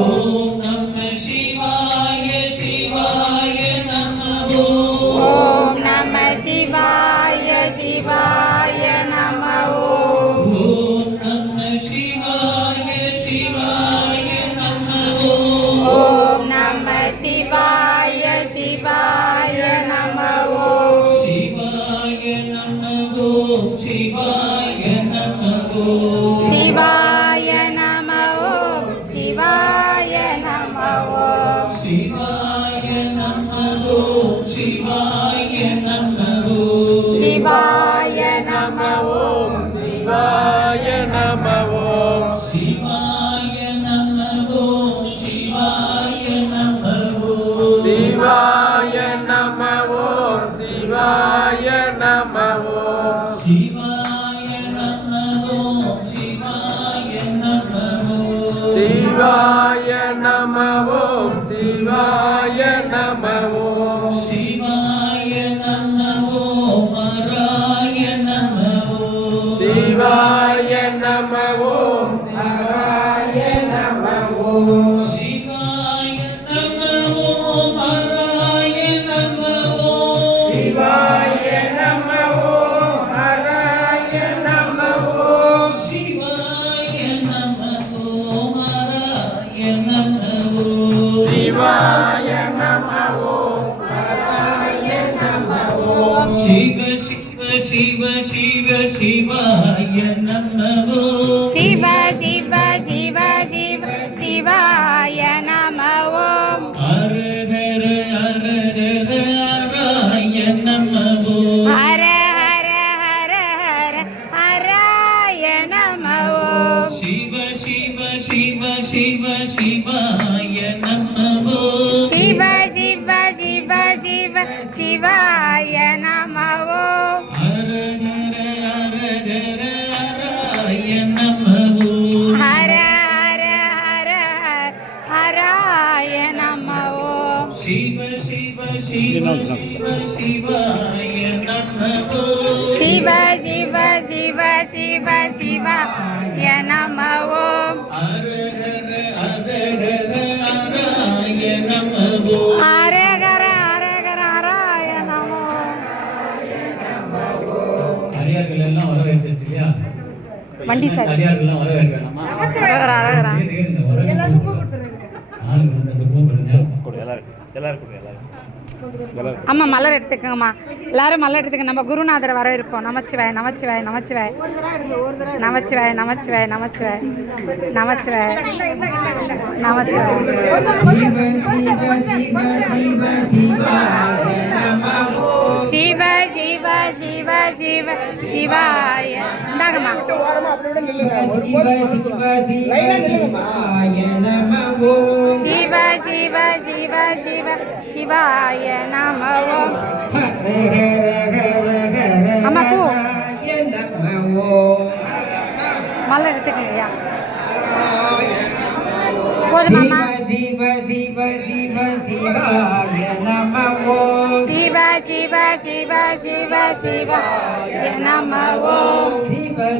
ஓம் நம சிவாய சிவாய நம ஓம் நம சிவாய சிவாய நம ஓம் நம சிவாய சிவாய நம ஓம் நம சிவாய சிவாய நம சிவாய நம சிவாய நம சிவாய நம சிவாய நம சிவாய நம சிவாய நம சிவாய நம சிவாய நம சிவாய நம சிவாய நம சிவாய நம சிவாய நம சிவாய நம சிவாய நம சிவாய நம சிவாய நம சிவாய நம ஹராய நம சிவாய நம ஹராய நம சிவாய நம ஹராய நம சிவாய நம ஹராய நம சிவாய நம ஹராய நம சிவாய நம ஹராய நம சிவ சிவ சிவ சிவ சிவாய நமோ சிவ சிவ சிவ சிவ சிவாய நம ஓம் ஹரஹர ஹரஹர ஹராய நமோ ஹர ஹர ஹர ஹர ஹராய நம ஓம் சிவ சிவ சிவ சிவ சிவாய நமோ சிவ சிவ சிவ சிவ சிவாய நம ஓம் ஹரஹர ஹரஹர ஹராய நமோ ஹர ஹர ஹர ஹராய நம ஓம் சிவ சிவ சிவ சிவ சிவாய நமோ சிவ சிவ சிவ சிவ சிவாய நம ஓம் ஹரஹர ஹரஹர ஹராய நமோ ஹரஹர ஹரஹர ஹராய நம அடியார்கள் எல்லாம் வரவேற்று இல்லையா? வண்டி சார் அடியார்கள் எல்லாம் வரவேற்க வேணாமா? ஹரஹர ஹரஹர ஆளுங்க வந்து அந்த பூ கொடுங்க. அம்மா மலர் எடுத்துக்கோங்கம்மா எல்லாரும் மலர் எடுத்துக்க நம்ம குருநாதரை வரவேற்போம் நமச்சிவாய் நமச்சிவாய் நமச்சிவாய் நமச்சிவாய் நமச்சிவாய் நமச்சிவாய் நமச்சிவாய் நமச்சிவாய் சிவ சிவ சிவ சிவ சிவாய இந்தாங்கம்மா சிவ சிவ சிவ சிவ சிவாய நம ஓம் அம்மா பூ மலர் எடுத்துக்கங்கய்யா போதுமாம்மா சிவ சிவ சிவ சிவாய நமோ சிவ சிவ சிவ சிவ சிவாய நம ஓம்